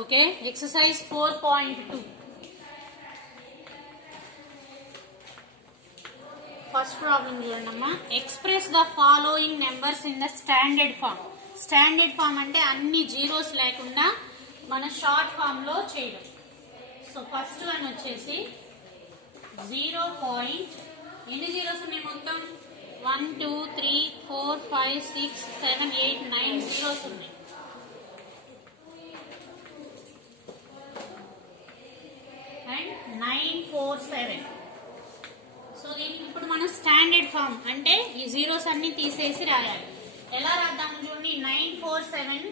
Okay, exercise 4.2. First problem చూడండమ్మా. Express the following numbers in the standard form. Standard form అంటే అన్ని zeros లేకుండా మన షార్ట్ ఫామ్ లో చేయడం. సో ఫస్ట్ వన్ వచ్చేసి 0. ఎన్ని జీరోస్ ఉన్నాయి మొత్తం? 1 2 3 4 5 6 7 8 9 జీరోస్ ఉన్నాయి. అండ్ 947. సో దీనికి ఇప్పుడు మనం స్టాండర్డ్ ఫామ్ అంటే ఈ జీరోస్ అన్ని తీసేసి రాయాలి. ఎలా రాద్దాము చూడండి. 947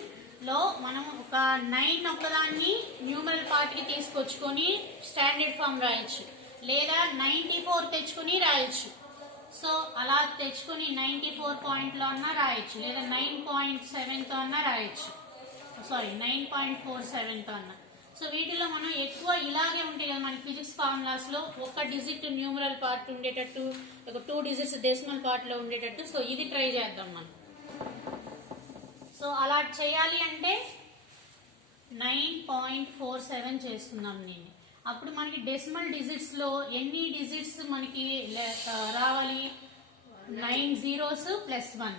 లో మనం ఒక 9 ఒక్కదాన్ని న్యూమరల్ పార్ట్ కి తీసుకొచ్చుకొని స్టాండర్డ్ ఫామ్ రాయొచ్చు, లేదా 94 తెచ్చుకొని రాయొచ్చు. సో అలా తెచ్చుకొని 94 పాయింట్లో అన్నా రాయొచ్చు, లేదా 9.7తో అన్నా రాయొచ్చు, 9.47తో అన్నా. సో వీటిలో మనం ఎక్కువ ఇలాగే ఉంటాయి కదా మన ఫిజిక్స్ ఫార్ములాస్ లో, ఒక డిజిట్ న్యూమరల్ పార్ట్ ఉండేటట్టు, ఒక 2 డిజిట్స్ డెసిమల్ పార్ట్ లో ఉండేటట్టు. సో ఇది ట్రై చేద్దాం మనం. సో అలా చేయాలి అంటే 9.47 చేస్తున్నాం నేను. అప్పుడు మనకి డెసిమల్ డిజిట్స్ లో ఎన్ని డిజిట్స్ మనకి రావాలి? 9 zeros ప్లస్ 1,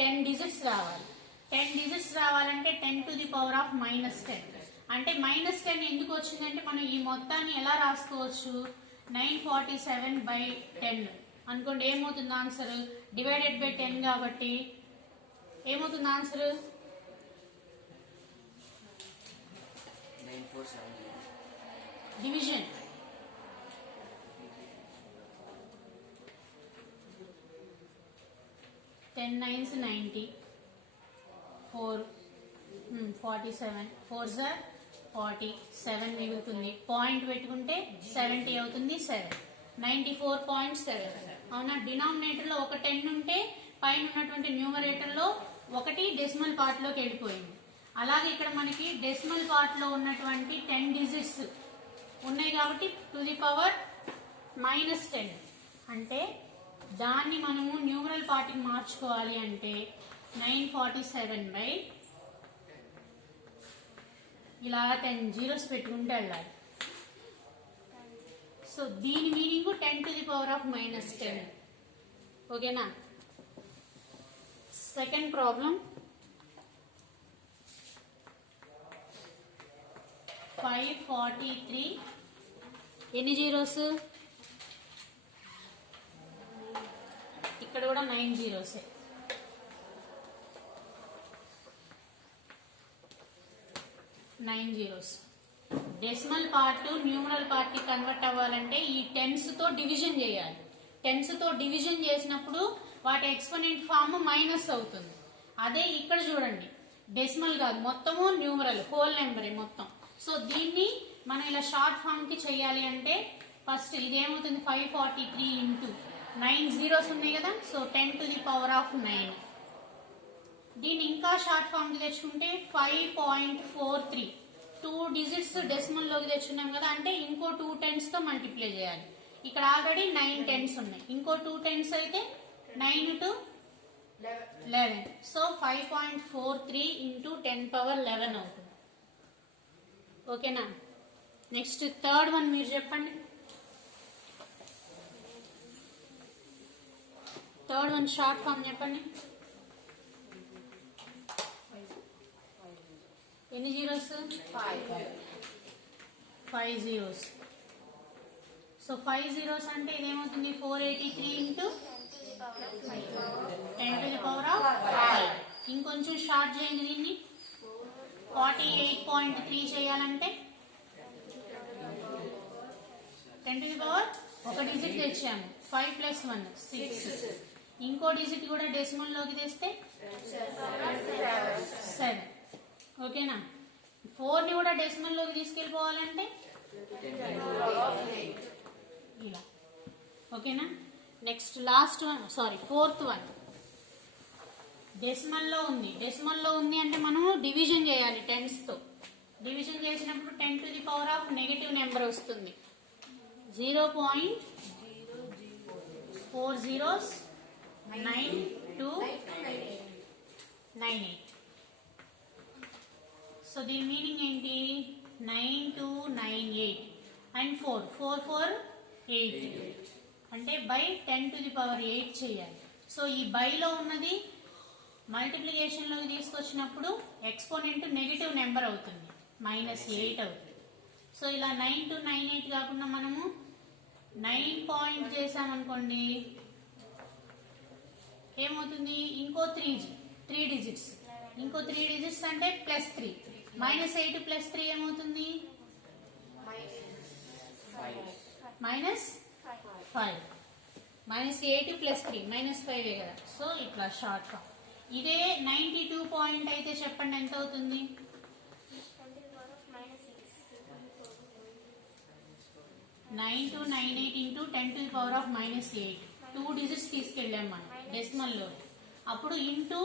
10 డిజిట్స్ రావాలి. 10 డిజిట్స్ రావాలంటే 10 to the power of -10. అంటే -10 ఎందుకు వచ్చిందంటే మనం ఈ మొత్తాన్ని ఎలా రాసుకోవచ్చు? 947/10 అనుకోండి. ఏమవుతుంది ఆన్సర్? డివైడెడ్ బై 10 కాబట్టి ఏమవుతుంది answer? 947. Division. Ten 9s 90, 47, 4s 40, 7 మిగులుతుంది. పాయింట్ పెట్టుకుంటే 70 అవుతుంది. 7 94.7. అవునా? డినామినేటర్ లో ఒక 10 ఉంటే పైన ఉన్నటువంటి న్యూమరేటర్ లో ఒకటి డెసిమల్ పార్ట్ లోకి వెళ్ళిపోయింది. అలాగే ఇక్కడ మనకి డెసిమల్ పార్ట్ లో ఉన్నటువంటి 10 డిజిట్స్ ఉన్నాయి కాబట్టి టు ది పవర్ -10. అంటే దాన్ని మనము న్యూమరల్ పార్ట్ కి మార్చుకోవాలి అంటే 947 ఇలా 10 జీరోస్ పెట్టుకుంటే వెళ్ళాలి. సో దీని meaning 10 to the power of -10. ఓకేనా? Second problem 543. ఎన్ని జీరోస్? ఇక్కడ కూడా 9 జీరోసే. డెసిమల్ పార్ట్ న్యూమరల్ పార్ట్ కి కన్వర్ట్ అవ్వాలంటే ఈ టెన్స్ తో డివిజన్ చేయాలి. టెన్స్ తో డివిజన్ చేసినప్పుడు వాటి ఎక్స్పోనెంట్ ఫామ్ మైనస్ అవుతుంది. అదే ఇక్కడ చూడండి, డెసిమల్ కాదు, మొత్తము న్యూమరల్, హోల్ నెంబరే మొత్తం. సో దీన్ని మనం ఇలా షార్ట్ ఫామ్ కి చేయాలి అంటే ఫస్ట్ ఇదేమవుతుంది? 543 ఇంటూ 9 జీరోస్ ఉన్నాయి కదా, so 10 to the power of 9. దీన్ని ఇంకా షార్ట్ ఫామ్ కి తెచ్చుకుంటే 5.43. 2 డిజిట్స్ డెసిమల్ లోకి తెచ్చుకున్నాం కదా, అంటే ఇంకో 2 10s తో మల్టిప్లై చేయాలి. ఇక్కడ ఆల్రెడీ 9 10s ఉన్నాయి, ఇంకో 2 10s అయితే 9 to 11. సో 5.43 ఇంటూ 10^11 అవుతుంది. ఓకేనా? నెక్స్ట్ థర్డ్ వన్ మీరు చెప్పండి. థర్డ్ వన్ షార్ట్ ఫామ్ చెప్పండి. ఎన్ని జీరోస్? 5 జీరోస్. సో 5 జీరోస్ అంటే ఇదేమవుతుంది? 483 into 10 to the power of 5. ఇంకొంచెం షార్ట్ చేయండి దీన్ని. 48.3 చేయాలంటే 10 to the power ఒక డిజిట్ తెచ్చాము. 5 + 1 6. ఇంకో డిజిట్ కూడా డెసిమల్ లోకి తెస్తే 7. ఓకేనా? 4 ని కూడా డెసిమల్ లోకి తీసుకెళ్ళిపోవాలంటే ఇలా. ఓకేనా? Next last one, fourth one decimal లో ఉంది. డెసిమల్ లో ఉంది అంటే మనం డివిజన్ చేయాలి టెన్స్ తో. డివిజన్ చేసినప్పుడు 10 to the power of negative number వస్తుంది. 0.409298. సో దీని మీనింగ్ ఏంటి? 9298 అండ్ 4 4 4 8 అంటే బై 10 to the power 8 చేయాలి. సో ఈ బైలో ఉన్నది మల్టిప్లికేషన్ లోకి తీసుకొచ్చినప్పుడు ఎక్స్పోనెంట్ నెగిటివ్ నెంబర్ అవుతుంది, -8 అవుతుంది. సో ఇలా 9298 కాకుండా మనము 9 పాయింట్ చేసామనుకోండి ఏమవుతుంది? ఇంకో 3 డిజిట్స్, ఇంకో 3 డిజిట్స్ అంటే +3, -8 +3 ఏమవుతుంది? -5. -8 +3 -5 కదా. సో ఇట్లా షార్ట్ ఫామ్. ఇదే 92 పాయింట్ అయితే చెప్పండి ఎంత అవుతుంది? 9298 into 10 to the power of -8 2 digits తీసుకెళ్ళాం మనం డెసిమల్ లో. అప్పుడు ఇంటూ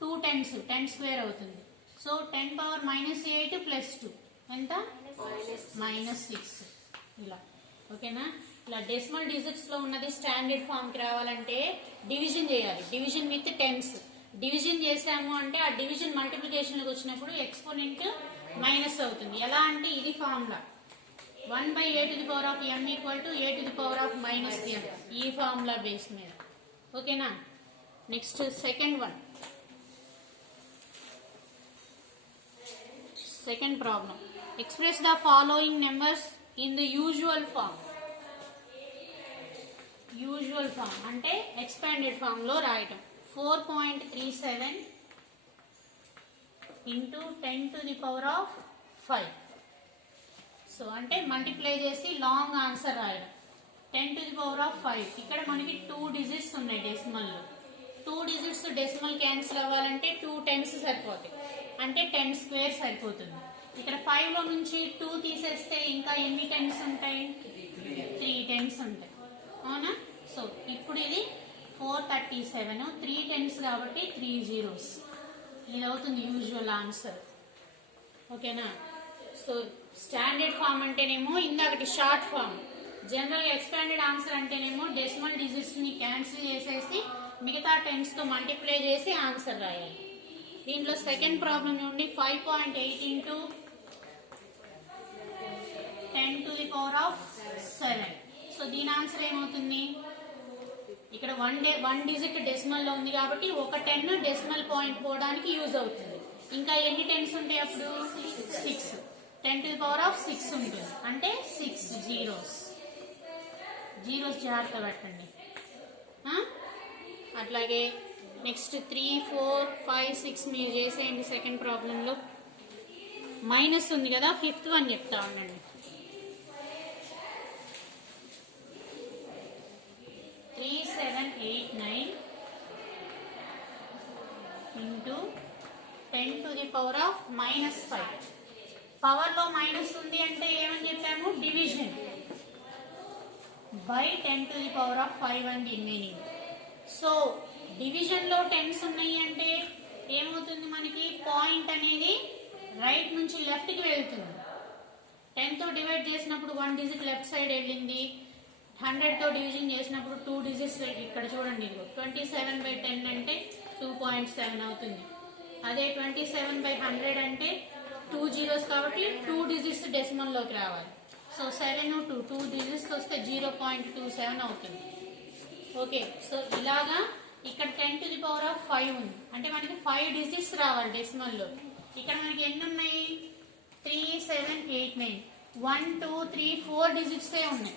2 10s 10 స్క్వేర్ అవుతుంది. సో 10 power -8 +2 ఎంత? -6. ఇలా ఓకేనా? ఇలా డెసిమల్ డిజిట్స్ లో ఉన్నది స్టాండర్డ్ ఫామ్ కి రావాలంటే డివిజన్ చేయాలి. Division with tense. డివిజన్ చేసాము అంటే ఆ డివిజన్ మల్టిప్లికేషన్ లోకి వచ్చినప్పుడు ఎక్స్పోనెంట్ మైనస్ అవుతుంది. ఎలా అంటే ఇది formula 1/a to the power of m equal to a to the power of -m. ఈ ఫార్ములా బేస్ మీద. ఓకేనా? Next second one. Second problem. Express the following numbers in the usual form. Usual form అంటే expanded form లో రాయటం. 4.37 into 10 to the power of 5. So అంటే multiply చేసి long answer రాయడం. 10 to the power of 5. ఇక్కడ మనకి 2 డిజిట్స్ ఉన్నాయి decimal లో. 2 డిజిట్స్ డెసిమల్ క్యాన్సిల్ అవ్వాలంటే 2 10s సరిపోతాయి, అంటే 10 స్క్వేర్ సరిపోతుంది. ఇక్కడ 5 లో నుంచి 2 తీసేస్తే ఇంకా ఎన్ని 10s ఉంటాయి? 3 10s ఉంటాయి. అవునా? సో ఇప్పుడు ఇది 437, 3 10s కాబట్టి 3 zeros. ఇది అవుతుంది యూజువల్ ఆన్సర్. ఓకేనా? సో స్టాండర్డ్ ఫామ్ అంటేనేమో ఇందాకటి short form. General expanded answer అంటేనేమో డెసిమల్ డిజిట్స్ ని క్యాన్సిల్ చేసేసి మిగతా 10s తో మల్టిప్లై చేసి ఆన్సర్ రాయాలి. దీంట్లో సెకండ్ ప్రాబ్లం నుండి 5.8 into 10 to the power of 7. So దీని ఆన్సర్ ఏమవుతుంది? ఇక్కడ 1 డిజిట్ డెసిమల్ లో ఉంది కాబట్టి ఒక 10 డెసిమల్ పాయింట్ పోవడానికి యూజ్ అవుతుంది. ఇంకా ఎన్ని 10s ఉంటాయి అప్పుడు? 6. 10 to the power of 6 ఉంటుంది, అంటే 6 zeros. జీరోస్ జాగ్రత్త పెట్టండి. అట్లాగే నెక్స్ట్ 3 4 5 6 మీరు చేసేయండి. సెకండ్ ప్రాబ్లంలో మైనస్ ఉంది కదా, ఫిఫ్త్ వన్ చెప్తా ఉండండి. 3789 into 10 to the power of -5. Power లో మైనస్ ఉంది అంటే ఏమని చెప్పాము? Division by 10 to the power of 5 and remaining. So division లో 10s ఉన్నాయి అంటే ఏమవుతుంది? మనకి పాయింట్ అనేది రైట్ నుంచి లెఫ్ట్ కి వెళ్తుంది. 10 తో డివైడ్ చేసినప్పుడు 1 డిజిట్ లెఫ్ట్ సైడ్ వెళ్ళింది. 100 తో డివిజన్ చేసినప్పుడు 2 డిజిట్స్ ఇక్కడ చూడండి, ఇదిగో 27/10 అంటే 2.7 అవుతుంది. అదే 27/100 అంటే 2 zeros కాబట్టి 2 డిజిట్స్ డెసిమల్ లోకి రావాలి. సో 7 2 డిజిట్స్ వస్తే 0.27 అవుతుంది. ఓకే, సో ఇలాగా ఇక్కడ 10 to the power of 5 ఉంది అంటే మనకి 5 డిజిట్స్ రావాలి డెసిమల్ లో. ఇక్కడ మనకి ఎన్ని ఉన్నాయి? 3 7 8 9 1 2 3 4 డిజిట్స్ ఉన్నాయి.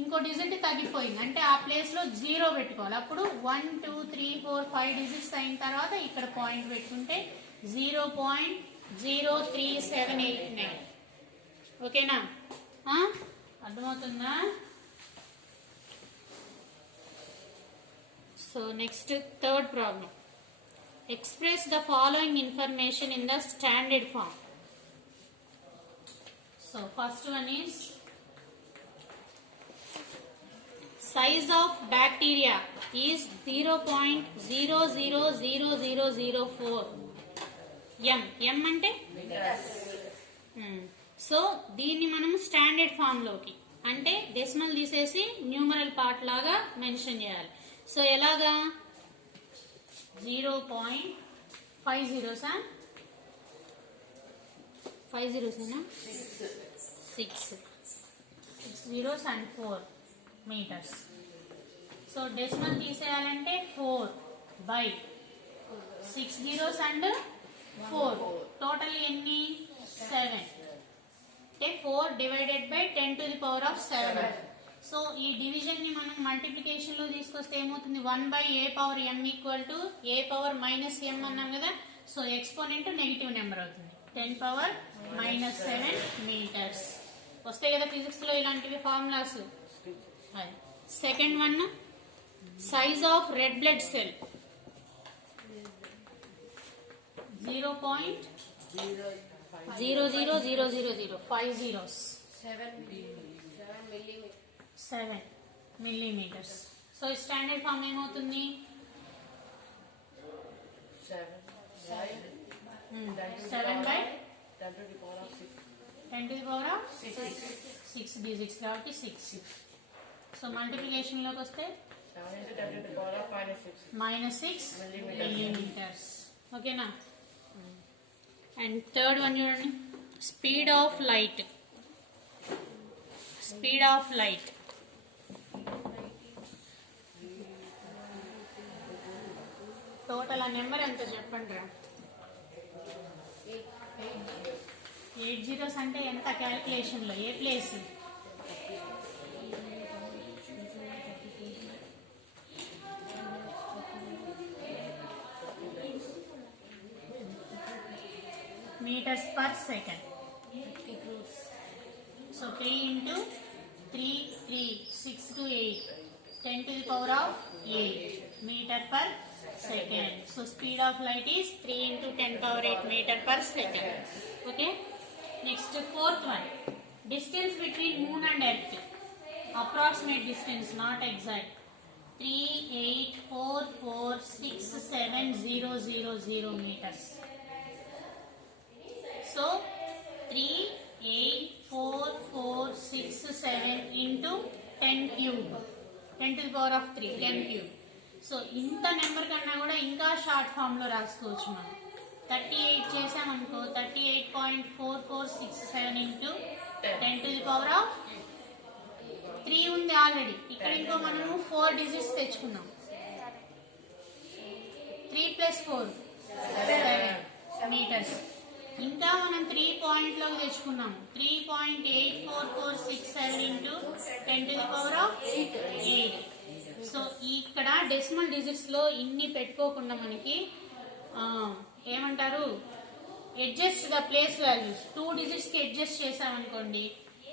ఇంకో డిజిట్ తగ్గిపోయింది అంటే ఆ ప్లేస్ లో 0 పెట్టుకోవాలి. అప్పుడు 1 2 3 4 5 డిజిట్స్ అయిన తర్వాత ఇక్కడ పాయింట్ పెట్టుకుంటే 0.03789. ఓకేనా? అర్థమవుతుందా? So next third problem. Express the following information in the standard form. So first one is size of bacteria is 0.000004 m. m అంటే సో దీన్ని మనం స్టాండర్డ్ ఫామ్ లోకి అంటే డెసిమల్ తీసేసి న్యూమరల్ పార్ట్ లాగా మెన్షన్ చేయాలి. సో ఎలాగా? 0.50 5 zeros ఏనా 6 zeros and 4 meters. So decimal తీసేయాలంటే 4 by 6 zeros and 4 టోటల్ ఎన్ని 7 అంటే 4 divided by 10 to the power of 7. So ఈ డివిజన్ ని మనం మల్టిప్లికేషన్ లో తీసుకొస్తే ఏమవుతుంది 1 by a power m equal to a power minus m అన్నాం కదా. సో ఎక్స్పోనెంట్ నెగిటివ్ నెంబర్ అవుతుంది 10 power minus 7 meters. వస్తాయి కదా ఫిజిక్స్ లో ఇలాంటివి formulas. Second one size of red blood cell 0.00000 5 zeros 7 millimeters. So standard form ఏమవుతుంది 7 by 10 to the power of 6 digits కాబట్టి 6. So multiplication లోకి వస్తే -6 millimeters. ఓకేనా. అండ్ థర్డ్ వన్ చూడండి స్పీడ్ ఆఫ్ లైట్ టోటల్ ఆ నెంబర్ ఎంత చెప్పండి రా. 8 zeros అంటే ఎంత క్యాలిక్యులేషన్ లో ఏ place meters per second. So 3 into 3 6 to 8 10 to the power of 8 meter per second. So speed of light is 3 into 10 power 8 meter per second. Okay. Next fourth one, distance between moon and earth, approximate distance not exact 384467000 meters. So 3844667 into 10 cube 10 to the power of 3 10 cube. So ఇంత number కన్నా కూడా ఇంకా short form లో రాసుకోవచ్చు మనం. 38 చేసామనుకో 38.4467 into 10 to the power of 3 ఉంది already. ఇక్కడ ఇంకో మనము 4 digits తెచ్చుకున్నాం. 3 plus 4 7 meters. ఇంకా మనం 3 పాయింట్లోకి తెచ్చుకున్నాము 3.84467 into 10 to the power of 8. So ఇక్కడ డెసిమల్ డిజిట్స్ లో ఇన్ని పెట్టుకోకుండా మనకి ఏమంటారు adjust the place values 2 digits కి అడ్జస్ట్ చేసామనుకోండి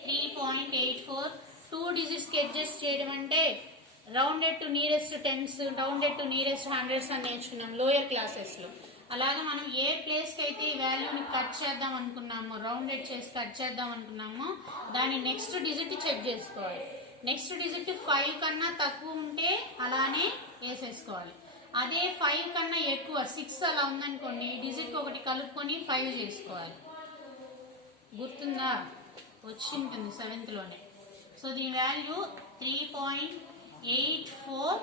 3.84 2 digits కి అడ్జస్ట్ చేయడం అంటే rounded to nearest tens rounded to nearest hundreds అని నేర్చుకున్నాం లోయర్ క్లాసెస్ లో. అలాగే మనం ఏ ప్లేస్ కి అయితే ఈ వాల్యూని కట్ చేద్దాం అనుకున్నామో రౌండెడ్ చేసి కట్ చేద్దాం అనుకున్నామో దాని నెక్స్ట్ డిజిట్ చెక్ చేసుకోవాలి. నెక్స్ట్ డిజిట్ 5 కన్నా తక్కువ ఉంటే అలానే వేసేసుకోవాలి. అదే 5 కన్నా ఎక్కువ 6 అలా ఉందనుకోండి డిజిట్ ఒకటి కలుపుకొని 5 చేసుకోవాలి. గుర్తుందా వచ్చి ఉంటుంది 7th లోనే. సో దీని value 3.84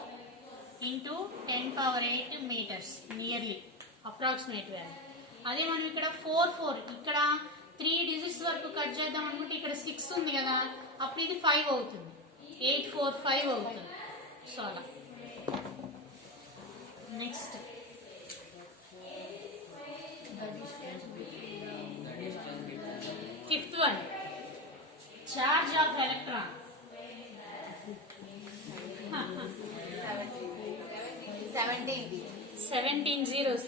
into 10 power 8 meters nearly approximate value. అదే మనం ఇక్కడ 4 ఇక్కడ 3 digits వరకు కట్ చేద్దాం అనుకుంటే ఇక్కడ 6 ఉంది కదా అప్పుడు ఇది 5 అవుతుంది 845 అవుతుంది. సో అలా next fifth one charge of electron 17 zeros.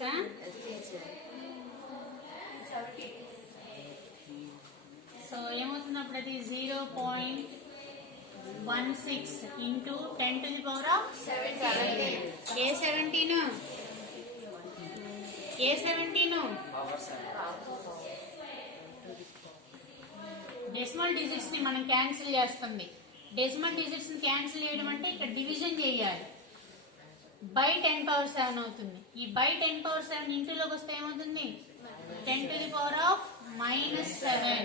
So ఏమవుతుంది అప్పుడు అది 0.16 into 10 to the power of 17. A 17 decimal digits ని మనం క్యాన్సిల్ చేస్తుంది. డెసిమల్ డిజిట్స్ ని క్యాన్సిల్ చేయడం అంటే ఇక్కడ డివిజన్ చేయాలి. బై 10 power 7 అవుతుంది. ఈ బై 10 power 7 ఇంటూలోకి వస్తే ఏమవుతుంది 10 to the power of -7.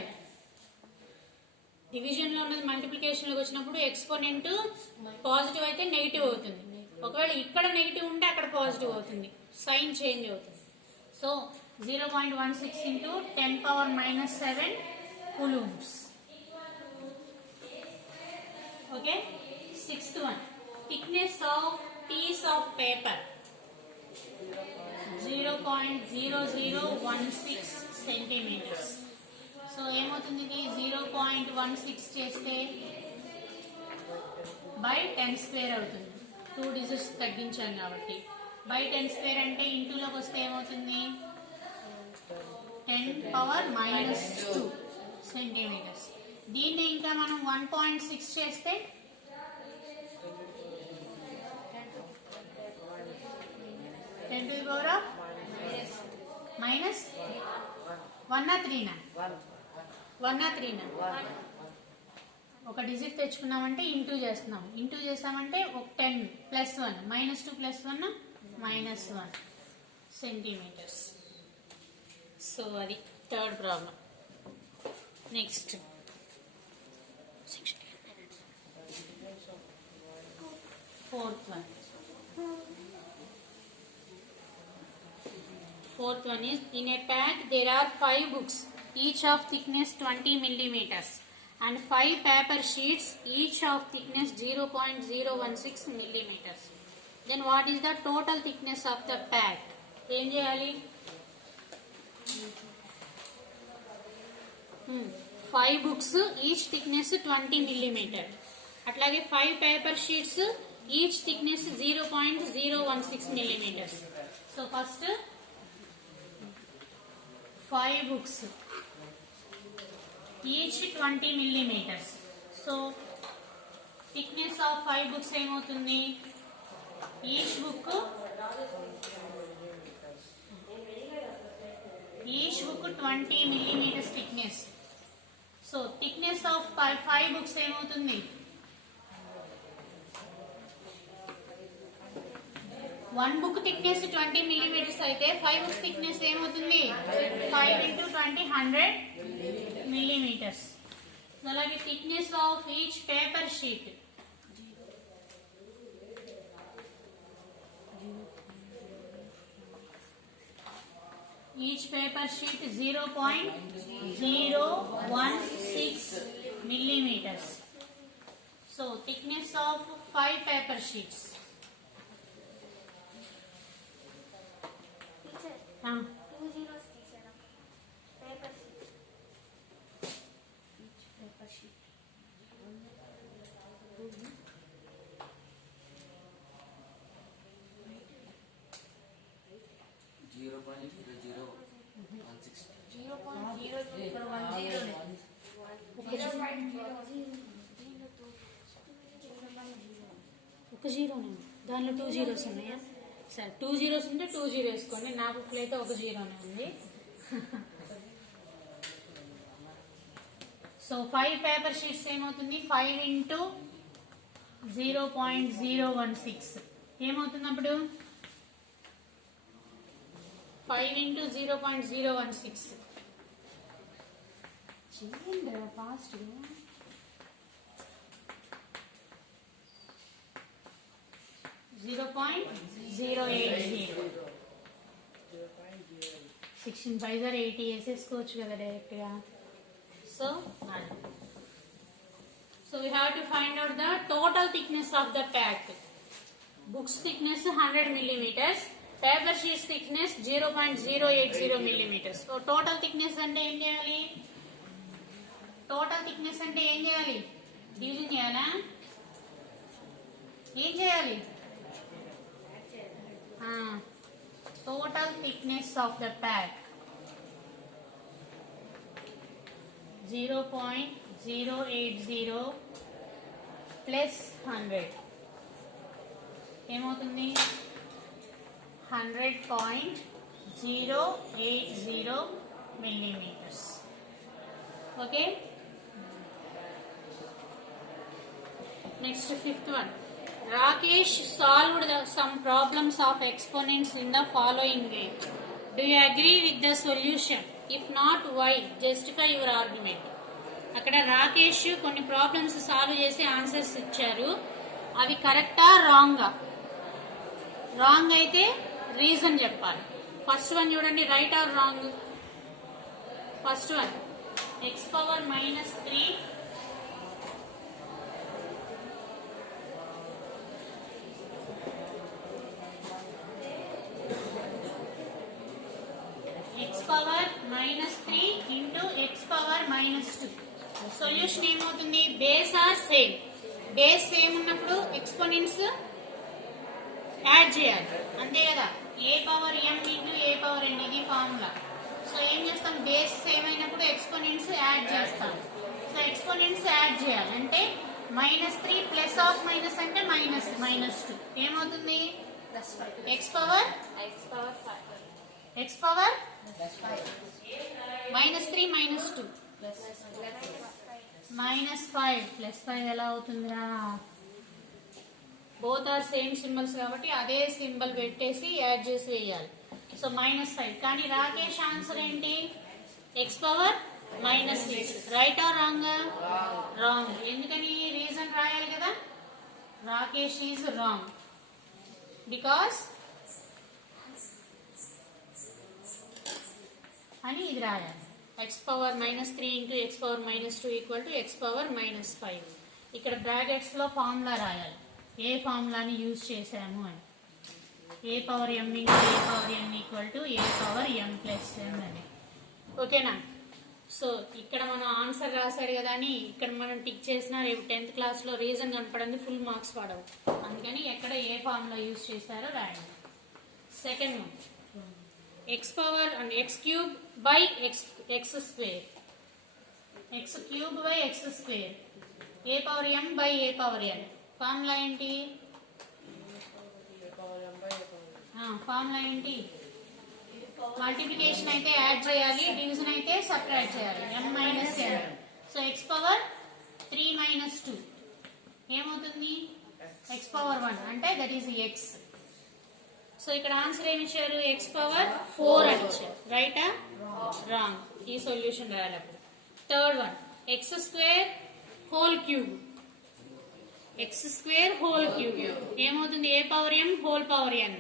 Division లో ఉన్నది మల్టిప్లికేషన్ లోకి వచ్చినప్పుడు ఎక్స్పోనెంట్ పాజిటివ్ అయితే నెగిటివ్ అవుతుంది. ఒకవేళ ఇక్కడ నెగిటివ్ ఉంటే అక్కడ పాజిటివ్ అవుతుంది. సైన్ చేంజ్ అవుతుంది. So 0.16 into 10 power minus 7 coulombs. Okay. Sixth one, thickness of piece of paper 0.0016 centimeters. So ఏమవుతుంది ఇది 0.16 చేస్తే బై 10 స్క్వేర్ అవుతుంది. 2 డిజిట్స్ తగ్గించాం కాబట్టి బై 10 స్క్వేర్ అంటే ఇంటూలోకి వస్తే ఏమవుతుంది 10 పవర్ మైనస్ 2 సెంటీమీటర్స్. దీన్ని ఇంకా మనం 1.6 చేస్తే 10 to the power of minus 1 or 3 నా 1 or 3 నా ఒక డిజిట్ తెచ్చుకున్నామంటే ఇంటూ చేస్తున్నాం. ఇంటూ చేసామంటే ఒక 10 plus 1 minus 2 plus 1 minus 1 centimetres. So అది third problem. Next fourth one. Fourth one is, in a pack there are 5 books, each of thickness 20 millimeters, and 5 paper sheets, each of thickness 0.016 millimeters. Then what is the total thickness of the pack? Em cheyali? 5 books, each thickness 20 millimeter. అట్లాగే 5 paper sheets, each thickness 0.016 millimeters. So first 5 books, each 20 millimeters. So thickness of 5 books ఏమవుతుంది each book 20 millimeters thickness. So thickness of 5 books ఏమవుతుంది 1 book thickness 20 millimeters అయితే 5 books thickness ఏమవుతుంది 5 into 20 100 millimeters. అలాగే thickness of each paper sheet is 0.016 millimeters. So thickness of 5 paper sheets. 2 zeros తీసేనా paper sheet each paper sheet 1 zero దానిలో 2 zeros ఉన్నాయా? సరే 2 zeros ఉంటే 2 zero వేసుకోండి. నా బుక్లో అయితే 1 జీరోనే ఉంది. సో 5 పేపర్ షీట్స్ ఏమవుతుంది 5 into 0.016 ఏమవుతుంది అప్పుడు 5 into 0.016 చేయండి ఫాస్ట్ 0.080 16 5 are 80 వేసేసుకోవచ్చు కదా డైరెక్ట్ గా. So we have to find out the total thickness of the pack. Books thickness 100 millimeters, paper sheets thickness 0.080 millimeters. So total thickness అంటే ఏం చేయాలి? డివిజన్ చేయాలా? ఏం చేయాలి? Total thickness of the pack 0.080 plus 100 ఏమవుతుంది 100.080 millimeters. Okay. Next fifth one. Rakesh solved some problems of exponents in the following way. Do you agree with the solution? If not, why? Justify your argument. అక్కడ రాకేష్ కొన్ని problems solve చేసి answers ఇచ్చారు. అవి కరెక్టా రాంగా? Wrong అయితే reason చెప్పాలి, first one చూడండి, right or wrong? First one x power minus 3 x power minus 3 into x power minus 2. Solution ఏమవుతుంది? Base are same. Base same ఉన్నప్పుడు ఎక్స్పోనెంట్స్ యాడ్ చేయాలి, అంతే కదా. A power m into a power n ఇది formula. So ఏం చేస్తాం? Base same అయినప్పుడు exponents add చేస్తాం. సో ఎక్స్పోనెంట్స్ యాడ్ చేయాలి అంటే -3 ప్లస్ ఆఫ్ మైనస్ అంటే -2 ఏమవుతుంది? ఎక్స్ పవర్ -3 -2 -5 ప్లస్ 5 ఎలా అవుతుందిరా? బోత్ ఆర్ సేమ్ సింబల్స్ కాబట్టి అదే సింబల్ పెట్టేసి యాడ్ చేసి వేయాలి. సో -5. కానీ రాకేష్ ఆన్సర్ ఏంటి? X power -6. Right or wrong? Wrong. ఎందుకని? రీజన్ రాయాలి కదా. రాకేష్ ఈజ్ రాంగ్ బికాస్ అని ఇది రాయాలి. X power -3 into x power -2 equal to X power -5. ఇక్కడ బ్రాకెట్స్ లో ఫార్ములా రాయాలి, ఏ ఫార్ములాని యూజ్ చేసాము అని. A power m into a power n equal to a power m plus n అని. ఓకేనా? సో ఇక్కడ మనం ఆన్సర్ రాశాడు కదా అని ఇక్కడ మనం టిక్ చేసినా రేపు 10th క్లాస్లో రీజన్ కనపడింది, ఫుల్ మార్క్స్ పడవు. అందుకని ఎక్కడ ఏ ఫార్ములా యూజ్ చేశారో రాయండి. Second one x power and X cube by X square. X cube by X square A power m by A power n. Formula ఏంటి? ఫార్ములా ఏంటి? మల్టిప్లికేషన్ అయితే యాడ్ చేయాలి, డివిజన్ అయితే సబ్ట్రాక్ట్ చేయాలి. m minus n. So X power 3 minus 2 ఏమవుతుంది? X power 1 అంటే that is X. So ఇక్కడ answer ఏమి ఇచ్చారు? ఎక్స్ పవర్ 4 అని ఇచ్చారు. రైటా? రాంగ్. ఈ సొల్యూషన్ రాయాలి అప్పుడు. Third one x square whole cube. X square whole cube ఏమవుతుంది? A power m whole power n.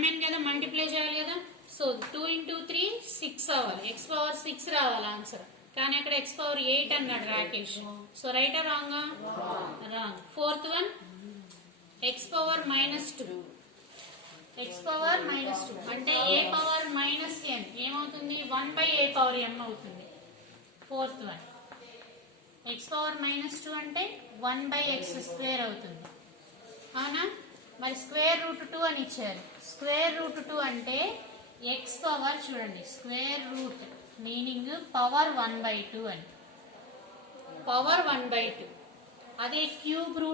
mn కదా, మల్టిప్లై చేయాలి కదా. సో 2 ఇంటూ 3 6 అవ్వాలి. ఎక్స్ పవర్ 6 రావాలి ఆన్సర్. కానీ అక్కడ ఎక్స్ పవర్ 8 అన్నాడు రాకేష్. సో రైటా wrong? Wrong. Fourth one x power -2. X power -2 అంటే ఏ పవర్ -n ఏమవుతుంది? 1 బై ఏ పవర్ m అవుతుంది. ఫోర్త్ వన్ ఎక్స్ పవర్ -2 అంటే 1 బై ఎక్స్ స్క్వేర్ అవుతుంది. అవునా? మరి స్క్వేర్ రూట్ 2 అని ఇచ్చారు. స్క్వేర్ రూట్ 2 అంటే ఎక్స్ పవర్ చూడండి, స్క్వేర్ రూట్ మీనింగ్ పవర్ 1/2 అని. పవర్ 1/2. అదే క్యూబ్ రూట్